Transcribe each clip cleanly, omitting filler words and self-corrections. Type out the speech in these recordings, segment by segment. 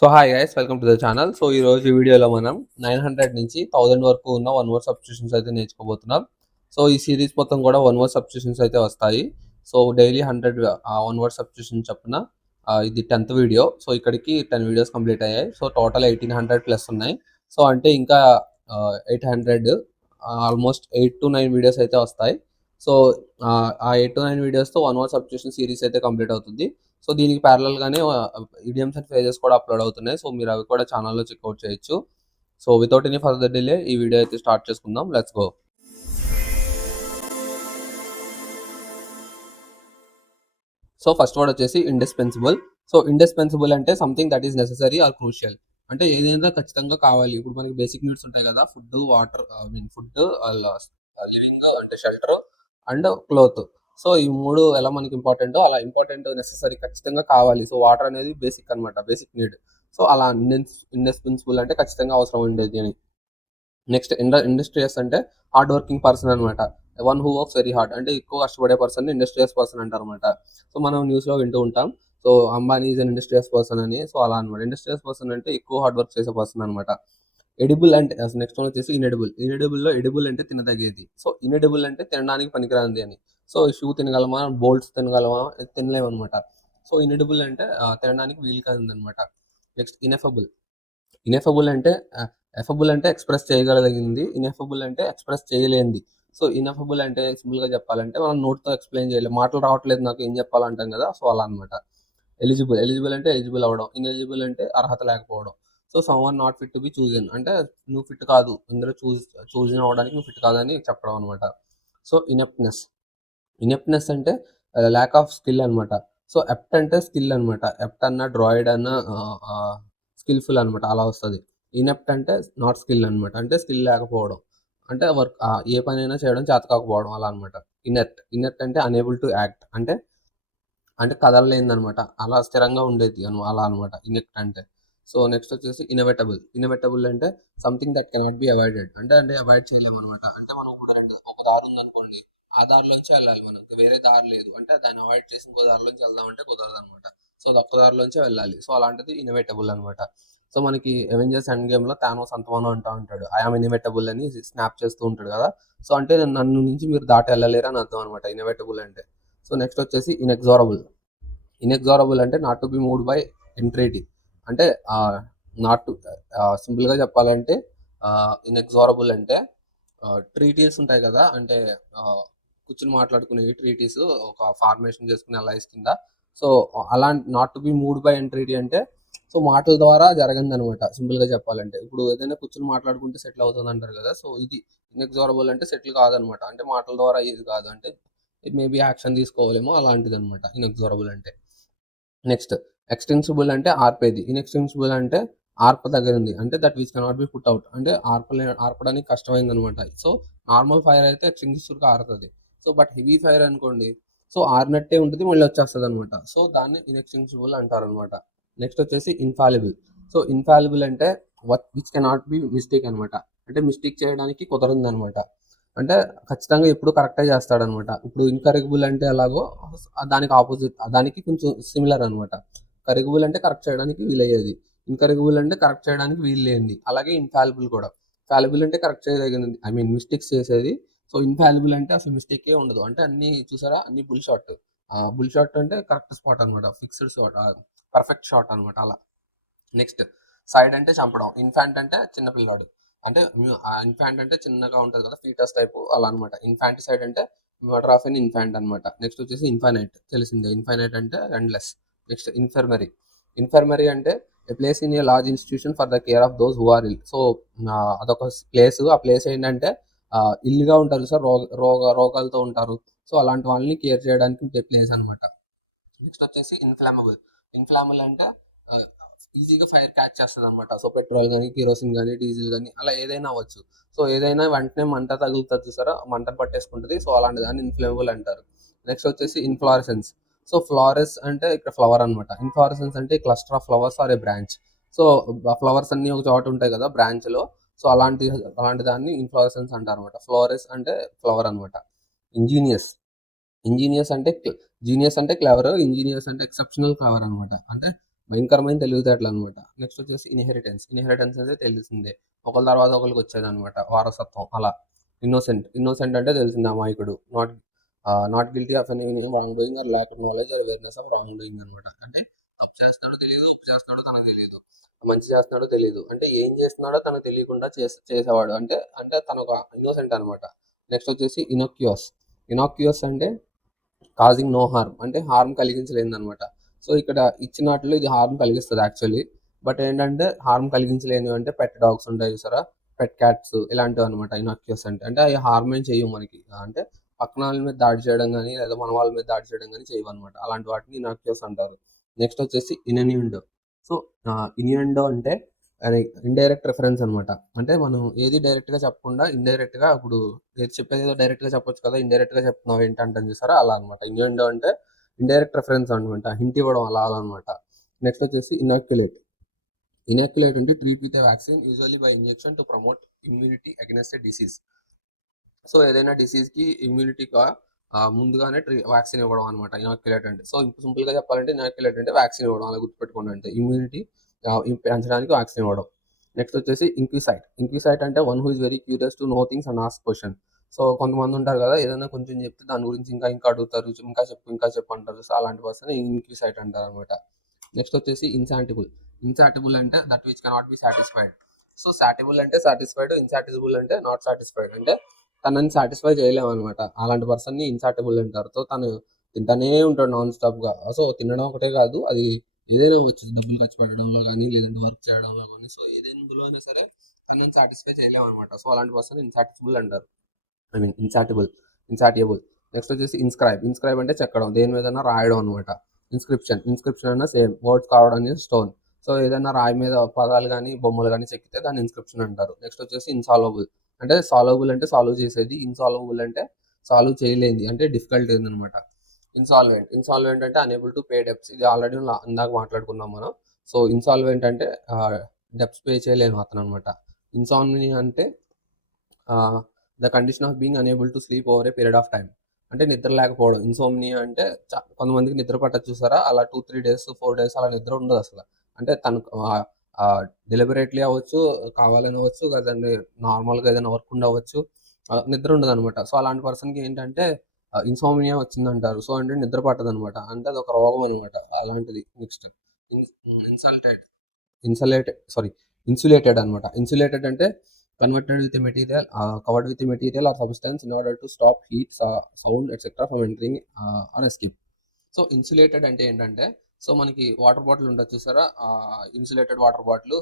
So hi guys, welcome to the channel. So ఈ రోజు వీడియోలో మనం 900 నుంచి 1000 వరకు ఉన్న వన్ వర్డ్ సబ్స్టిట్యూషన్స్ అయితే నేర్చుకోబోతున్నాం. సో ఈ సిరీస్ మొత్తం కూడా వన్ వర్డ్ సబ్స్టిట్యూషన్స్ అయితే వస్తాయి. So daily 100 one word substitution చొప్పున ఇది 10th వీడియో. సో ఇక్కడికి 10 వీడియోస్ కంప్లీట్ అయ్యాయి. సో టోటల్ 1800 ప్లస్ ఉన్నాయి. సో అంటే ఇంకా 800 ఆల్మోస్ట్ 8 to 9 వీడియోస్ అయితే వస్తాయి. సో ఆ 8 to 9 వీడియోస్తో వన్ వర్డ్ సబ్స్టిట్యూషన్ సిరీస్ అయితే కంప్లీట్ అవుతుంది. సో దీనికి ప్యారలల్ గానే ఇడియమ్స్ అండ్ ఫ్రేజెస్ కూడా అప్లోడ్ అవుతున్నాయి. సో మీరు అవి కూడా ఛానల్లో చెక్అవుట్ చేయొచ్చు. So without any further delay ఈ వీడియో అయితే స్టార్ట్ చేసుకుందాం. Let's go. So first word వచ్చేసి ఇండిస్పెన్సిబుల్. సో ఇండిస్పెన్సిబుల్ అంటే something that is necessary or crucial. అంటే ఏదైనా ఖచ్చితంగా కావాలి. ఇప్పుడు మనకి బేసిక్ నీడ్స్ ఉంటాయి కదా, ఫుడ్, వాటర్, ఫుడ్, లివింగ్ అంటే షెల్టర్ అండ్ క్లోత్. సో ఈ మూడు ఎలా మనకి ఇంపార్టెంటో అలా ఇంపార్టెంట్, నెసెసరీ, ఖచ్చితంగా కావాలి. సో వాటర్ అనేది బేసిక్ అనమాట, బేసిక్ నీడ్. సో అలా ఇండిస్పెన్సిబుల్ అంటే ఖచ్చితంగా అవసరం ఉండేది అని. నెక్స్ట్ ఇండస్ట్రియస్ అంటే హార్డ్ వర్కింగ్ పర్సన్ అనమాట. One who works very hard అంటే ఎక్కువ కష్టపడే పర్సన్ ఇండస్ట్రియస్ పర్సన్ అంటారు అనమాట. సో మనం న్యూస్లో వింటూ ఉంటాం, so Ambani is an industrious person అని. సో అలా అనమాట, ఇండస్ట్రియస్ పర్సన్ అంటే ఎక్కువ హార్డ్ వర్క్ చేసే పర్సన్ అనమాట. ఎడిబుల్ అంటే నెక్స్ట్ వన్ వచ్చేసి ఇన్ఎడిబుల్. ఇన్ఎడిబుల్లో ఎడిబుల్ అంటే తినదగేది. సో ఇన్ఎడిబుల్ అంటే తినడానికి పనికిరాంది అని. సో షూ తినగలమా, బోల్ట్స్ తినగలమా, తినలేము అనమాట. సో ఇన్ఎడిబుల్ అంటే తినడానికి వీలు కాదు అనమాట. నెక్స్ట్ ఇన్ఎఫబుల్. ఇన్ఎఫబుల్ అంటే ఎఫబుల్ అంటే ఎక్స్ప్రెస్ చేయగలిగింది, ఇన్ఎఫబుల్ అంటే ఎక్స్ప్రెస్ చేయలేనిది. సో ఇన్ఎఫబుల్ అంటే సింపుల్గా చెప్పాలంటే మనం నోట్తో ఎక్స్ప్లెయిన్ చేయలేము, మాటలు రావట్లేదు నాకు ఏం చెప్పాలంటాం కదా, సో అలా అనమాట. ఎలిజిబుల్. ఎలిజిబుల్ అంటే ఎలిజిబుల్ అవ్వడం, ఇన్ఎలిజిబుల్ అంటే అర్హత లేకపోవడం. So some one not fit to be chosen అంటే నువ్వు ఫిట్ కాదు, ఇందులో చూజన్ అవ్వడానికి నువ్వు ఫిట్ కాదని చెప్పడం అనమాట. సో ఇనెప్ట్నెస్. ఇనెప్ట్నెస్ అంటే ల్యాక్ ఆఫ్ స్కిల్ అనమాట. సో ఎప్ట్ అంటే స్కిల్ అనమాట. ఎప్ట్ అన్న, డ్రాయిడ్ అన్న స్కిల్ఫుల్ అనమాట, అలా వస్తుంది. ఇనెప్ట్ అంటే నాట్ స్కిల్ అనమాట, అంటే స్కిల్ లేకపోవడం, అంటే వర్క్ ఏ పనైనా చేయడం చేత కాకపోవడం అలా అనమాట. ఇనెర్ట్. ఇనెర్ట్ అంటే అనేబుల్ టు యాక్ట్ అంటే అంటే కదలలేదనమాట, అలా స్థిరంగా ఉండేది అలా అనమాట ఇనెక్ట్ అంటే. సో నెక్స్ట్ వచ్చేసి ఇన్నోవేటబుల్. ఇన్నోవేటబుల్ అంటే something that cannot be avoided అంటే అవాయిడ్ చేయలేము అనమాట. అంటే మనం ఇప్పుడు ఒక దారి ఉందనుకోండి, ఆ దారిలోంచి వెళ్ళాలి, మనకి వేరే దారి లేదు అంటే దాన్ని అవాయిడ్ చేసి ఇంకో దారిలోంచి వెళ్దామంటే కుదరదు అనమాట. సో అది ఒక్క దారిలోంచే వెళ్ళాలి. సో అలాంటిది ఇన్నోవేటబుల్ అనమాట. సో మనకి అవెంజర్స్ ఎండ్ గేమ్ లో థానోస్ అంతమానం అంటూ ఉంటాడు, ఐఎమ్ ఇన్నోవేటబుల్ అని స్నాప్ చేస్తూ ఉంటాడు కదా. సో అంటే నన్ను నుంచి మీరు దాటి వెళ్ళలేరు అని అర్థం అనమాట ఇన్నోవేటబుల్ అంటే. సో నెక్స్ట్ వచ్చేసి ఇన్ఎగ్జారబుల్. ఇన్ఎగ్జారబుల్ అంటే not to be moved by entreaty. అంటే నాట్ టు సింపుల్గా చెప్పాలంటే ఇన్ఎగ్జారబుల్ అంటే ట్రీటీస్ ఉంటాయి కదా, అంటే కూర్చుని మాట్లాడుకునే ట్రీటీస్, ఒక ఫార్మేషన్ చేసుకునే అలైస్ కింద. సో అలా not to be moved by entreaty అంటే సో మాటల ద్వారా జరగదు అనమాట. సింపుల్గా చెప్పాలంటే ఇప్పుడు ఏదైనా కూర్చుని మాట్లాడుకుంటే సెటిల్ అవుతుంది అంటారు కదా, సో ఇది ఇన్ఎగ్జారబుల్ అంటే సెటిల్ కాదనమాట, అంటే మాటల ద్వారా ఇది కాదు, అంటే మేబీ యాక్షన్ తీసుకోవాలేమో అలాంటిది అనమాట ఇన్ఎగ్జారబుల్ అంటే. నెక్స్ట్ ఎక్స్టెన్సిబుల్ అంటే ఆర్పేది. ఇన్ఎక్స్టెన్సిబుల్ అంటే ఆర్ప తగిలింది, అంటే that which cannot be put out అంటే ఆర్పడానికి కష్టమైంది అనమాట. సో నార్మల్ ఫైర్ అయితే ఎక్స్టెన్సిబుల్గా ఆరుతుంది. సో బట్ హెవీ ఫైర్ అనుకోండి, సో ఆరినట్టే ఉంటుంది, మళ్ళీ వచ్చేస్తుంది అనమాట. సో దాన్ని ఇన్ఎక్స్టెన్సిబుల్ అంటారు అనమాట. నెక్స్ట్ వచ్చేసి ఇన్ఫాలిబుల్. సో ఇన్ఫాలిబుల్ అంటే విచ్ కెనాట్ బి మిస్టేక్ అనమాట, అంటే మిస్టేక్ చేయడానికి కుదరదు అనమాట. అంటే ఖచ్చితంగా ఎప్పుడు కరెక్టే చేస్తాడనమాట. ఇప్పుడు ఇన్కరెక్టబుల్ అంటే ఎలాగో దానికి ఆపోజిట్, దానికి కొంచెం సిమిలర్ అనమాట. కరెక్టబుల్ అంటే కరెక్ట్ చేయడానికి వీలయ్యేది, ఇన్కరెక్టబుల్ అంటే కరెక్ట్ చేయడానికి వీలు లేనిది. అలాగే ఇన్ఫాలిబుల్ కూడా. ఫాలిబుల్ అంటే కరెక్ట్ చేయదగినది, ఐ మీన్ మిస్టేక్స్ చేసేది. సో ఇన్ఫాలిబుల్ అంటే అసలు మిస్టేకే ఉండదు, అంటే అన్ని చూసారా, అన్ని బుల్ షాట్. బుల్ షాట్ అంటే కరెక్ట్ స్పాట్ అనమాట, ఫిక్స్డ్ షాట్, పర్ఫెక్ట్ షాట్ అనమాట అలా. నెక్స్ట్ సైడ్ అంటే చంపడం. ఇన్ఫాంట్ అంటే చిన్నపిల్లాడు, అంటే ఇన్ఫాంట్ అంటే చిన్నగా ఉంటుంది కదా, ఫీటస్ టైపు అలా అనమాట. ఇన్ఫాంటిసైడ్ అంటే మర్డర్ ఆఫ్ ఎన్ ఇన్ఫాంట్ అనమాట. నెక్స్ట్ వచ్చేసి ఇన్ఫైనైట్, తెలిసిందే, ఇన్ఫైనైట్ అంటే ఎండ్లెస్. Next infirmary. ఇన్ఫర్మరీ అంటే a place in a large institution for the care of those who are ill. So అదొక ప్లేస్, ఆ ప్లేస్ ఏంటంటే ఇల్లుగా ఉంటారు సార్, రోగాలతో ఉంటారు. సో అలాంటి వాళ్ళని కేర్ చేయడానికి ఉండే ప్లేస్ అనమాట. నెక్స్ట్ వచ్చేసి ఇన్ఫ్లామబుల్. ఇన్ఫ్లామబుల్ అంటే ఈజీగా ఫైర్ క్యాచ్ చేస్తుంది అనమాట. సో పెట్రోల్ కానీ, కిరోసిన్ కానీ, డీజిల్ కానీ, అలా ఏదైనా అవ్వచ్చు. సో ఏదైనా వెంటనే మంట తగులుతుంది చూసారా, మంట పట్టేసుకుంటుంది. సో అలాంటి దాన్ని ఇన్ఫ్లేమబుల్ అంటారు. నెక్స్ట్ వచ్చేసి ఇన్ఫ్లారెసెన్స్. సో ఫ్లారెస్ అంటే ఇక్కడ ఫ్లవర్ అనమాట. ఇన్ఫ్లారెసెన్స్ అంటే cluster of flowers or a branch. So flowers అన్ని ఒక చోట ఉంటాయి కదా బ్రాంచ్ లో, సో అలాంటి దాన్ని ఇన్ఫ్లారెసెన్స్ అంటారు అనమాట. ఫ్లోరెస్ అంటే ఫ్లవర్ అనమాట. ఇంజీనియస్. ఇంజీనియస్ అంటే జీనియస్ అంటే క్లవర్, ఇంజనీరియస్ అంటే ఎక్సెప్షనల్ క్లవర్ అనమాట. అంటే భయంకరమైన తెలివితేటలు అనమాట. నెక్స్ట్ వచ్చేసి ఇన్హెరిటెన్స్. ఇన్హెరిటెన్స్ అంటే తెలిసిందే. ఒకళ్ళ తర్వాత ఒకళ్ళకి వచ్చేదనమాట వారసత్వం అలా. ఇన్నోసెంట్ అంటే తెలిసిందే అమాయకుడు. Not guilty of any wrongdoing or lack of knowledge or awareness of wrongdoing అనమాట. అంటే తప్పు చేస్తున్నాడో తెలియదు, ఉప్పు చేస్తున్నాడో తనకు తెలియదు, మంచి చేస్తున్నాడో తెలియదు, అంటే ఏం చేస్తున్నాడో తనకు తెలియకుండా చేసేవాడు అంటే అంటే తను ఒక ఇన్నోసెంట్ అనమాట. నెక్స్ట్ వచ్చేసి ఇనోక్యూస్. ఇనాక్యూస్ అంటే కాజింగ్ నో హార్మ్, అంటే హార్మ్ కలిగించలేదు అనమాట. సో ఇక్కడ ఇచ్చినట్లు ఇది హార్మ్ కలిగిస్తుంది యాక్చువల్లీ. బట్ ఏంటంటే హార్మ్ కలిగించలేనివి అంటే పెట్ డాగ్స్ ఉంటాయి చూసారా, పెట్ క్యాట్స్ ఇలాంటివి అనమాట ఇనాక్యూస్ అంటే. అంటే అవి హార్మ్ ఏం చేయవు మనకి, అంటే పక్కన వాళ్ళ మీద దాడి చేయడం కానీ లేదా మన వాళ్ళ మీద దాడి చేయడం కానీ చేయవు అనమాట. అలాంటి వాటిని ఇనాక్యూస్ అంటారు. నెక్స్ట్ వచ్చేసి ఇనెన్యూండో. సో ఇన్యూండో అంటే అది ఇండైరెక్ట్ రెఫరెన్స్ అనమాట. అంటే మనం ఏది డైరెక్ట్గా చెప్పకుండా ఇండైరెక్ట్గా, ఇప్పుడు ఏది చెప్పేది ఏదో డైరెక్ట్గా చెప్పొచ్చు కదా, ఇండైరెక్ట్గా చెప్తున్నావు ఏంటంటే చూసారా అలా అనమాట. ఇన్యూండో అంటే ఇండైరెక్ట్ రెఫరెన్స్ అనమాట, హింట్ ఇవ్వడం అలా అనమాట. నెక్స్ట్ వచ్చేసి ఇనాక్యులేట్. ఇనాక్యులేట్ అంటే treat with a vaccine usually by injection to promote immunity against a disease. So ఏదైనా డిసీజ్కి ఇమ్యూనిటీగా ముందుగానే వ్యాక్సిన్ ఇవ్వడం అనమాట ఇనాక్యులేట్ అంటే. సో సింపుల్గా చెప్పాలంటే ఇనాక్యులేట్ అంటే వ్యాక్సిన్ ఇవ్వడం, అలా గుర్తుపెట్టుకోండి. అంటే ఇమ్యూనిటీ పెంచడానికి వ్యాక్సిన్ ఇవ్వడం. నెక్స్ట్ వచ్చేసి ఇంక్విసైట్. ఇంక్విసైట్ అంటే one who is very curious to know things and ask question. So కొంతమంది ఉంటారు కదా, ఏదైనా కొంచెం చెప్తే దాని గురించి ఇంకా ఇంకా అడుగుతారు, ఇంకా చెప్పు అంటారు. సో అలాంటి పర్సన్ ఇంక్విసైట్ అంటారు అనమాట. నెక్స్ట్ వచ్చేసి ఇన్సాటిబుల్. ఇన్సాటిబుల్ అంటే that which cannot be satisfied. So satiable అంటే సాటిస్ఫైడ్, ఇన్సాటిబుల్ అంటే నాట్ సాటిస్ఫైడ్, అంటే తనని సాటిస్ఫై చేయలేము అనమాట. అలాంటి పర్సన్ని ఇన్సాటిబుల్ అంటారు. సో తను తింటానే ఉంటాడు నాన్ స్టాప్గా. సో తినడం ఒకటే కాదు, అది ఏదైనా వచ్చు, డబ్బులు ఖర్చు పెట్టడంలో కానీ లేదంటే వర్క్ చేయడంలో కానీ. సో ఏదైనా అయినా సరే తనని సాటిస్ఫై చేయలేము అనమాట. సో అలాంటి పర్సన్ ఇన్సాటిబుల్ అంటారు, ఐ మీన్ ఇన్సాటియబుల్. నెక్స్ట్ వచ్చేసి ఇన్స్క్రైబ్. ఇన్స్క్రైబ్ అంటే చెక్కడం, దేని మీదైనా రాయడం అనమాట. ఇన్స్క్రిప్షన్ అన్న సేమ్, వర్డ్స్ కావడం అనేది స్టోన్. సో ఏదైనా రాయి మీద పదాలు కానీ బొమ్మలు కానీ చెక్కితే దాన్ని ఇన్స్క్రిప్షన్ అంటారు. నెక్స్ట్ వచ్చేసి ఇన్సాల్వబుల్. అంటే సాల్వబుల్ అంటే సాల్వ్ చేసేది, ఇన్సాల్వబుల్ అంటే సాల్వ్ చేయలేంది, అంటే డిఫికల్ట్ అనమాట. ఇన్సాల్వెంట్ అంటే అనేబుల్ టు పే డెప్స్. ఇది ఆల్రెడీ ఇందాక మాట్లాడుకున్నాం మనం. సో ఇన్సాల్వెంట్ అంటే డెప్స్ పే చేయలేను అతను అనమాట. ఇన్సామ్నియా అంటే the condition of being unable to sleep over a period of time, అంటే నిద్ర లేకపోవడం. ఇన్సోమ్నియా అంటే కొంతమందికి నిద్ర పట్టచ్చు చూసారా, అలా 2-3 days 4 days అలా నిద్ర ఉండదు అసలు. అంటే తను డెలిబరేట్లీ అవ్వచ్చు, కావాలని అవ్వచ్చు, కదండి నార్మల్గా ఏదైనా వర్క్ ఉండవచ్చు, నిద్ర ఉండదు అనమాట. సో అలాంటి పర్సన్కి ఏంటంటే ఇన్సోమినియా వచ్చిందంటారు. సో అంటే నిద్ర పట్టదు అనమాట, అంటే అది ఒక రోగం అనమాట అలాంటిది. నెక్స్ట్ ఇన్సల్టెడ్ ఇన్సులేటెడ్ అనమాట. ఇన్సులేటెడ్ అంటే converted with material, covered with material or substance in order to stop heat, sound etcetera from entering or escape. So insulated అంటే ఏంటంటే, సో మనకి వాటర్ బాటిల్ ఉంటుంది చూసారా, ఇన్సులేటెడ్ వాటర్ బాటిల్,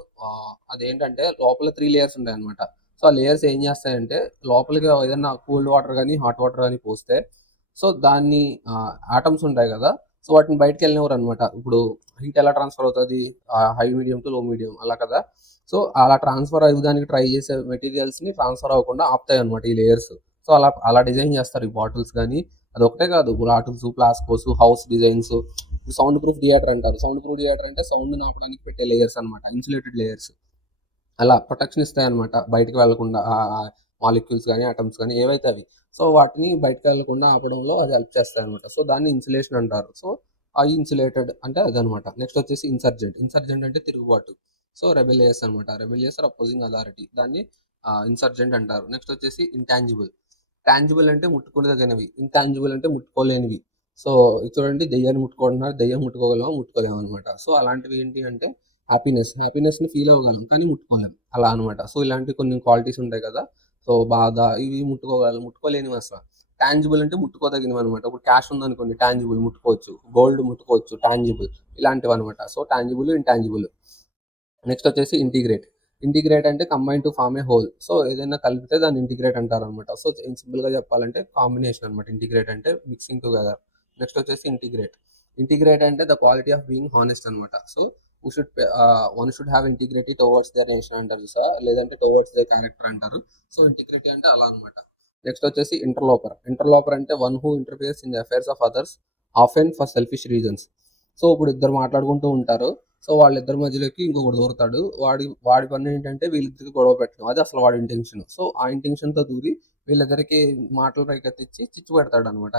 అదేంటంటే లోపల 3 layers ఉంటాయి అనమాట. సో ఆ లేయర్స్ ఏం చేస్తాయంటే, లోపలికి ఏదైనా కూల్డ్ వాటర్ కానీ హాట్ వాటర్ కానీ పోస్తే, సో దాన్ని ఆటమ్స్ ఉంటాయి కదా, సో వాటిని బయటకు వెళ్ళినవారు అనమాట. ఇప్పుడు హీట్ ఎలా ట్రాన్స్ఫర్ అవుతుంది, హై మీడియం టు లో మీడియం అలా కదా. సో అలా ట్రాన్స్ఫర్ అయ్యేదానికి ట్రై చేసే మెటీరియల్స్ని ట్రాన్స్ఫర్ అవ్వకుండా ఆపుతాయి అనమాట ఈ లేయర్స్. సో అలా అలా డిజైన్ చేస్తారు ఈ బాటిల్స్ కానీ. అది ఒకటే కాదు, bottles, flasks, house designs, sound proof theatre అంటారు. సౌండ్ ప్రూఫ్ థియేటర్ అంటే సౌండ్ ఆపడానికి పెట్టే లేయర్స్ అనమాట, ఇన్సులేటెడ్ లేయర్స్. అలా ప్రొటెక్షన్ ఇస్తాయి అనమాట, బయటకు వెళ్లకుండా మాలిక్యూల్స్ కానీ ఆటమ్స్ కానీ ఏవైతే అవి, సో వాటిని బయటకు వెళ్లకుండా ఆపడంలో అది హెల్ప్ చేస్తాయి అనమాట. సో దాన్ని ఇన్సులేషన్ అంటారు. సో ఆ ఇన్సులేటెడ్ అంటే అదనమాట. నెక్స్ట్ వచ్చేసి ఇన్సర్జెంట్ అంటే తిరుగుబాటు. సో రెబెలియస్ అనమాట, రెబెలియస్ ఆర్ అపోజింగ్ అథారిటీ, దాన్ని ఇన్సర్జెంట్ అంటారు. నెక్స్ట్ వచ్చేసి టాంజిబుల్ అంటే ముట్టుకోదగినవి, ఇంటాంజిబుల్ అంటే ముట్టుకోలేనివి. సో చూడండి, దెయ్యాన్ని ముట్టుకుంటున్నారు, దెయ్యం ముట్టుకోలేము అనమాట. సో అలాంటివి ఏంటి అంటే హ్యాపీనెస్ని ఫీల్ అవ్వగలం కానీ ముట్టుకోలేం అలా అనమాట. సో ఇలాంటి కొన్ని క్వాలిటీస్ ఉంటాయి కదా, సో బాధ, ఇవి ముట్టుకోలేనివి అసలు. టాంజిబుల్ అంటే ముట్టుకోదగినవి అనమాట. ఇప్పుడు క్యాష్ ఉందనుకోండి, టాంజిబుల్ ముట్టుకోవచ్చు, గోల్డ్ ముట్టుకోవచ్చు, టాంజిబుల్ ఇలాంటివి అనమాట. So tangible, intangible. నెక్స్ట్ వచ్చేసి ఇంటిగ్రేట్ అంటే combine to form a whole. So ఏదైనా కలిపితే దాన్ని ఇంటిగ్రేట్ అంటారు అనమాట. సో సింపుల్గా చెప్పాలంటే కాంబినేషన్ అనమాట ఇంటిగ్రేట్ అంటే, మిక్సింగ్ టుగెదర్. నెక్స్ట్ వచ్చేసి ఇంటిగ్రేట్ అంటే the quality of being honest అనమాట. So one should have integrity towards their nation అంటారు సార్, లేదంటే టువర్డ్స్ దేర్ క్యారెక్టర్ అంటారు. సో ఇంటిగ్రిటీ అంటే అలా అనమాట. నెక్స్ట్ వచ్చేసి ఇంటర్లోపర్ అంటే one who interferes in the affairs of others often for selfish reasons. So ఇప్పుడు ఇద్దరు మాట్లాడుకుంటూ ఉంటారు, సో వాళ్ళిద్దరి మధ్యలోకి ఇంకొకటి దూరతాడు. వాడి పని ఏంటంటే వీళ్ళిద్దరికి గొడవ పెట్టడం, అది అసలు వాడి ఇంటెన్షన్. సో ఆ ఇంటెన్షన్తో దూరి వీళ్ళిద్దరికి మాటలు రేకెత్తించి చిచ్చు పెడతాడు అనమాట.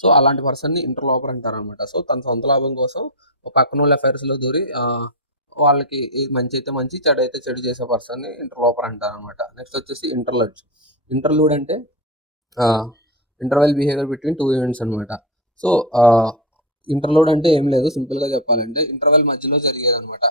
సో అలాంటి పర్సన్ని ఇంటర్లోపర్ అంటారు అనమాట. సో తన సొంత లాభం కోసం పక్కన వాళ్ళ అఫైర్స్లో దూరి వాళ్ళకి మంచి అయితే మంచి, చెడు అయితే చెడు చేసే పర్సన్ని ఇంటర్లోపర్ అంటారు అనమాట. నెక్స్ట్ వచ్చేసి ఇంటర్లూడ్. ఇంటర్లూడ్ అంటే interval behaviour between two events అనమాట. సో ఇంటర్లూడ్ అంటే ఏం లేదు, సింపుల్గా చెప్పాలంటే ఇంటర్వెల్ మధ్యలో జరిగేది అనమాట.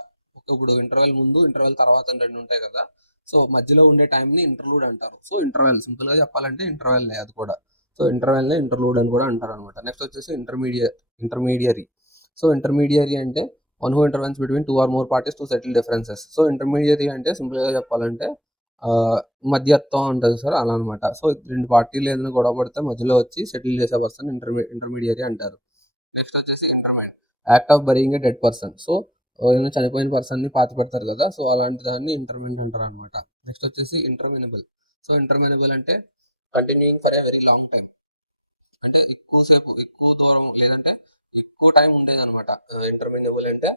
ఇప్పుడు ఇంటర్వెల్ ముందు, ఇంటర్వెల్ తర్వాత అని రెండు ఉంటాయి కదా. సో మధ్యలో ఉండే టైంని ఇంటర్లూడ్ అంటారు. సో ఇంటర్వెల్ సింపుల్గా చెప్పాలంటే ఇంటర్వెల్ అది కూడా. సో ఇంటర్వెల్నే ఇంటర్లూడ్ అని కూడా అంటారు అనమాట. నెక్స్ట్ వచ్చేసి ఇంటర్మీడియరీ. సో ఇంటర్మీడియరీ అంటే one who intervenes between two or more parties to settle differences. So intermediary అంటే సింపుల్గా చెప్పాలంటే మధ్యత్వం ఉంటుంది సార్, అలా అనమాట. సో రెండు పార్టీలు ఏదైనా గొడవ పడితే మధ్యలో వచ్చి సెటిల్ చేసే పర్సన్ ఇంటర్మీడియరీ అంటారు. నెక్స్ట్ వచ్చేసి interment, act of burying a dead person. So ఏదైనా చనిపోయిన పర్సన్ని పాతి పెడతారు కదా, సో అలాంటి దాన్ని ఇంటర్మెంట్ అంటారు అనమాట. నెక్స్ట్ వచ్చేసి ఇంటర్మినబుల్. సో ఇంటర్మినబుల్ అంటే continuing for a very long time, అంటే ఎక్కువసేపు, ఎక్కువ దూరం, లేదంటే ఎక్కువ టైం ఉండేది అనమాట. ఇంటర్మినబుల్ అంటే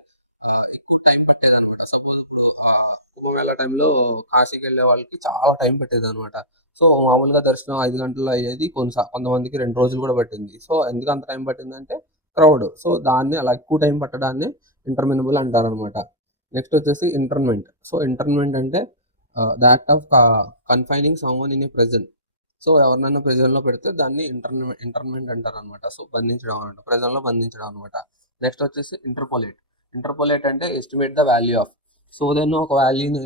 ఎక్కువ టైం పట్టేది అనమాట. సపోజ్ ఇప్పుడు కుంభమేళా టైంలో కాశీకి వెళ్ళే వాళ్ళకి చాలా టైం పట్టేది అనమాట. సో మామూలుగా దర్శనం 5 గంటల్లో అయ్యేది, కొంతమందికి 2 రోజులు కూడా పట్టింది. సో ఎందుకు అంత టైం పట్టిందంటే క్రౌడ్. సో దాన్ని అలా ఎక్కువ టైం పట్టడాన్ని ఇంటర్మినబుల్ అంటారనమాట. నెక్స్ట్ వచ్చేసి ఇంటర్మెంట్. సో ఇంటర్మెంట్ అంటే the act of confining someone in a present. So ఎవరినైనా ప్రెజర్లో పెడితే దాన్ని ఇంటర్మెంట్ అంటారు అనమాట. సో బంధించడం అనమాట, ప్రెజర్లో బంధించడం అనమాట. నెక్స్ట్ వచ్చేసి ఇంటర్పోలేట్. ఇంటర్పోలేట్ అంటే estimate the value of. So ఏదైనా ఒక వాల్యూని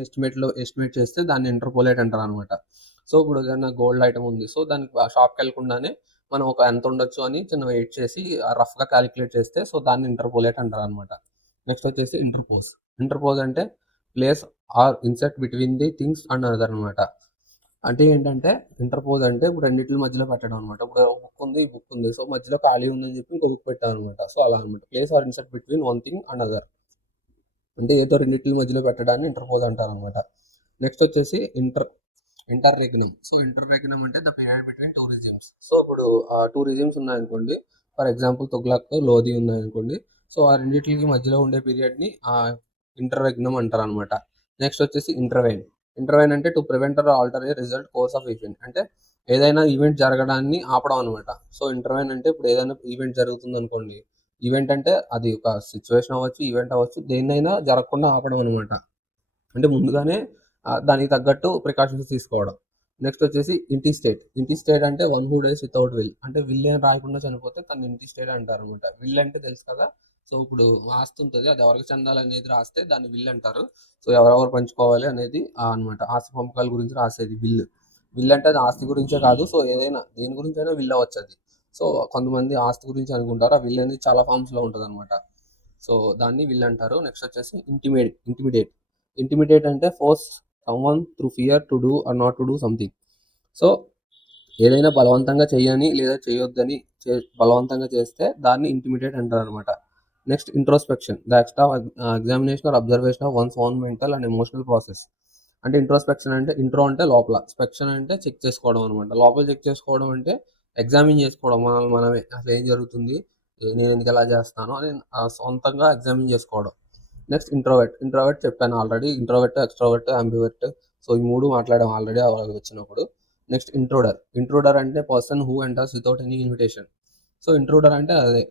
ఎస్టిమేట్ చేస్తే దాన్ని ఇంటర్పోలేట్ అంటారు అనమాట. సో ఇప్పుడు ఏదైనా గోల్డ్ ఐటమ్ ఉంది, సో దానికి షాప్కి వెళ్ళకుండానే మనం ఒక ఎంత ఉండొచ్చు అని చిన్న వెయిట్ చేసి రఫ్గా క్యాలిక్యులేట్ చేస్తే సో దాన్ని ఇంటర్పోలేట్ అంటారు అనమాట. నెక్స్ట్ వచ్చేసి ఇంటర్పోజ్. ఇంటర్పోజ్ అంటే place or inset between the things and other అనమాట. అంటే ఏంటంటే ఇంటర్పోజ్ అంటే ఇప్పుడు రెండిట్ల మధ్యలో పెట్టడం అనమాట. ఇప్పుడు ఒక బుక్ ఉంది, ఈ బుక్ ఉంది, సో మధ్యలో ఖాళీ ఉందని చెప్పి ఇంకో బుక్ పెట్టాం అనమాట. సో అలా అనమాట. Place or inset between one thing and other, అంటే ఏదో రెండిట్ల మధ్యలో పెట్టడాన్ని ఇంటర్పోజ్ అంటారు అనమాట. నెక్స్ట్ వచ్చేసి ఇంటర్రెగ్నమ్. సో ఇంటర్రెగ్నమ్ అంటే the period between two regimes. So ఇప్పుడు టూ రిజిమ్స్ ఉన్నాయనుకోండి, ఫర్ ఎగ్జాంపుల్ తుగ్లక్, లోధి ఉన్నాయనుకోండి. సో ఆ రెండింటికి మధ్యలో ఉండే పీరియడ్ని ఇంటర్రెగ్నమ్ అంటారు అనమాట. నెక్స్ట్ వచ్చేసి ఇంటర్వైన్. ఇంటర్వైన్ అంటే to prevent or alter a result course of event, అంటే ఏదైనా ఈవెంట్ జరగడాన్ని ఆపడం అనమాట. సో ఇంటర్వైన్ అంటే ఇప్పుడు ఏదైనా ఈవెంట్ జరుగుతుంది అనుకోండి, ఈవెంట్ అంటే అది ఒక సిచ్యువేషన్ అవ్వచ్చు, ఈవెంట్ అవ్వచ్చు, దేన్నైనా జరగకుండా ఆపడం అనమాట. అంటే ముందుగానే దానికి తగ్గట్టు ప్రికాషన్స్ తీసుకోవడం. నెక్స్ట్ వచ్చేసి ఇంటిస్టేట్ అంటే one who days without will, అంటే విల్ ఏం రాయకుండా చనిపోతే తను ఇంటిస్టేట్ అంటారు అనమాట. విల్ అంటే తెలుసు కదా, సో ఇప్పుడు ఆస్తి ఉంటుంది, అది ఎవరికి చెందాలి అనేది రాస్తే దాన్ని విల్ అంటారు. సో ఎవరెవరు పంచుకోవాలి అనేది అనమాట, ఆస్తి పంపకాల గురించి రాసేది విల్. విల్ అంటే అది ఆస్తి గురించే కాదు, సో ఏదైనా దేని గురించి అయినా విల్ అవ్వచ్చు అది. సో కొంతమంది ఆస్తి గురించి అనుకుంటారు, ఆ విల్ అనేది చాలా ఫామ్స్లో ఉంటుంది అనమాట. సో దాన్ని విల్ అంటారు. నెక్స్ట్ వచ్చేసి ఇంటిమిడేట్. ఇంటిమిడేట్ అంటే force someone through fear to do or not to do something. So ఏదైనా బలవంతంగా చేయని లేదా చేయొద్దని బలవంతంగా చేస్తే దాన్ని ఇంటిమిడేట్ అంటారు అనమాట. Next introspection, the act of examination or observation of one's own mental and emotional process. అంటే ఇంట్రోస్పెక్షన్ అంటే, ఇంట్రో అంటే లోపల, స్పెక్షన్ అంటే చెక్ చేసుకోవడం అనమాట. లోపల చెక్ చేసుకోవడం అంటే ఎగ్జామిన్ చేసుకోవడం, మనల్ని మనమే అసలు ఏం జరుగుతుంది, నేను ఎందుకు ఎలా చేస్తాను అని సొంతంగా ఎగ్జామిన్ చేసుకోవడం. నెక్స్ట్ ఇంట్రోవర్ట్ చెప్పాను already, introvert, extrovert, ambivert. So ఈ మూడు మాట్లాడాం ఆల్రెడీ వచ్చినప్పుడు. నెక్స్ట్ ఇంట్రూడర్ అంటే person who enters without any invitation. So Intruder అంటే అదే,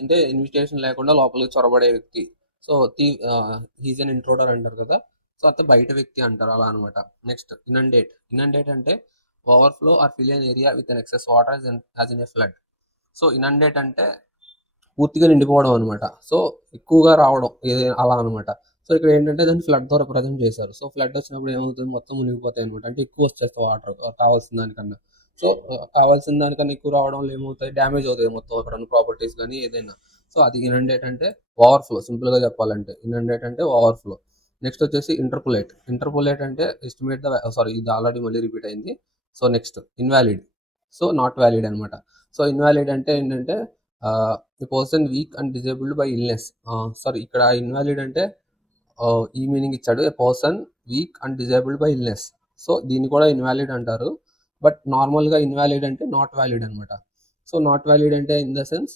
అంటే ఇన్విటేషన్ లేకుండా లోపలికి చొరబడే వ్యక్తి. సో హీజ్ అన్ ఇంట్రూడర్ అంటారు కదా, సో అత బయట వ్యక్తి అంటారు, అలా అనమాట. నెక్స్ట్ ఇనండేట్ అంటే overflow or fill an area with an excess water as in a flood. So inundate అంటే పూర్తిగా నిండిపోవడం అనమాట. సో ఎక్కువగా రావడం అలా అనమాట. సో ఇక్కడ ఏంటంటే దాన్ని ఫ్లడ్తో రిప్రజెంట్ చేశారు. సో ఫ్లడ్ వచ్చినప్పుడు ఏమవుతుంది, మొత్తం మునిగిపోతాయి అనమాట. అంటే ఎక్కువ వచ్చేస్తాయి వాటర్ కావాల్సిన దానికన్నా. సో కావాల్సిన దానికన్నా ఎక్కువ రావడం వల్ల ఏమవుతాయి, డ్యామేజ్ అవుతాయి మొత్తం అక్కడ ఉన్న ప్రాపర్టీస్ కానీ ఏదైనా. సో అది ఇనండేట్ అంటే ఓవర్ఫ్లో, సింపుల్గా చెప్పాలంటే ఇనండేట్ అంటే ఓవర్ఫ్లో. నెక్స్ట్ వచ్చేసి ఇంటర్పోలేట్ అంటే ఎస్టిమేట్ ఇది ఆల్రెడీ మళ్ళీ రిపీట్ అయింది. So next invalid. So not valid అనమాట. సో ఇన్వాలిడ్ అంటే ఏంటంటే the person weak and disabled by illness. ఇక్కడ ఇన్వాలిడ్ అంటే ఈ మీనింగ్ ఇచ్చాడు, a person weak and disabled by illness. So దీన్ని కూడా ఇన్వాలిడ్ అంటారు. బట్ నార్మల్గా ఇన్వాలిడ్ అంటే నాట్ వ్యాలిడ్ అనమాట. సో నాట్ వ్యాలిడ్ అంటే ఇన్ ద సెన్స్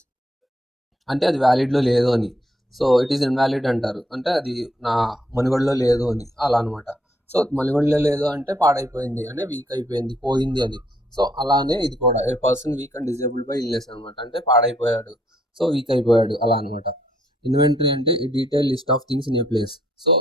అంటే అది వ్యాలిడ్లో లేదు అని. సో ఇట్ ఈస్ ఇన్వాలిడ్ అంటారు, అంటే అది నా మనుగడలో లేదు అని, అలా అనమాట. సో మనుగడలో లేదు అంటే పాడైపోయింది, అంటే వీక్ అయిపోయింది, పోయింది అని. సో అలానే ఇది కూడా a person weak and disabled by illness అనమాట. అంటే పాడైపోయాడు, సో వీక్ అయిపోయాడు అలా అనమాట. ఇన్వెంటరీ అంటే ఈ detail list of things in a place. So